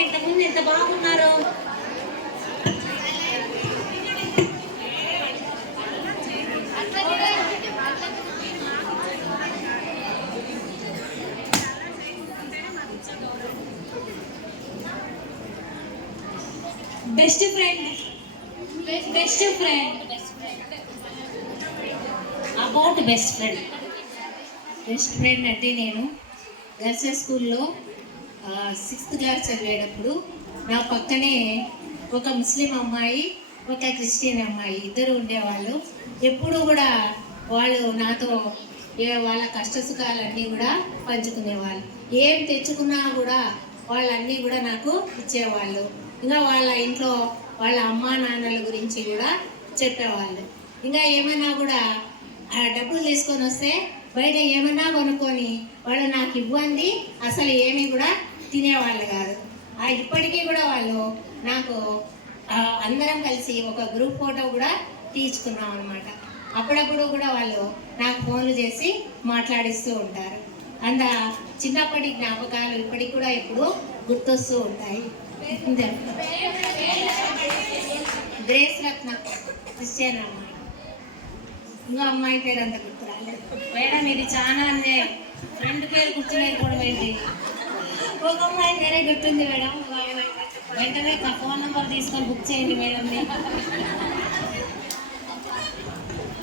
ఇంతకు ఇంతకుముందు ఎంత బాగున్నారు. Best friend. Best friend. About best friend. Best friend అంటే నేను గర్ల్స్ స్కూల్లో సిక్స్త్ క్లాస్ చదివేటప్పుడు నా పక్కనే ఒక ముస్లిం అమ్మాయి ఒక క్రిస్టియన్ అమ్మాయి ఇద్దరు ఉండేవాళ్ళు. ఎప్పుడు కూడా వాళ్ళు నాతో ఏ వాళ్ళ కష్ట సుఖాలన్నీ కూడా పంచుకునేవాళ్ళు. ఏం తెచ్చుకున్నా కూడా వాళ్ళన్నీ కూడా నాకు ఇచ్చేవాళ్ళు. ఇంకా వాళ్ళ ఇంట్లో వాళ్ళ అమ్మా నాన్నల గురించి కూడా చెప్పేవాళ్ళు. ఇంకా ఏమైనా కూడా ఆ డబ్బులు తీసుకొని వస్తే బయట ఏమైనా కొనుక్కొని వాళ్ళు నాకు ఇవ్వండి అసలు ఏమీ కూడా తినేవాళ్ళు కాదు. ఆ ఇప్పటికీ కూడా వాళ్ళు నాకు అందరం కలిసి ఒక గ్రూప్ ఫోటో కూడా తీసుకున్నాం అనమాట అప్పుడప్పుడు కూడా వాళ్ళు నాకు ఫోన్లు చేసి మాట్లాడిస్తూ ఉంటారు. అంత చిన్నప్పటి జ్ఞాపకాలు ఇప్పటికి కూడా ఇప్పుడు గుర్తొస్తూ ఉంటాయి. గ్రేస్ రత్న క్రిస్టియన్ అమ్మాయి ఇంకో అమ్మాయి పేరు అంత గుర్తు రాలేదు మేడం ఇది చాలా అందే ఫ్రెండ్ పేరు గుర్తులేకపోవడం కూడా ఏంటి ఒక అమ్మాయి పేరే గుర్తుంది మేడం. వెంటనే నా ఫోన్ నెంబర్ తీసుకొని బుక్ చేయండి మేడం.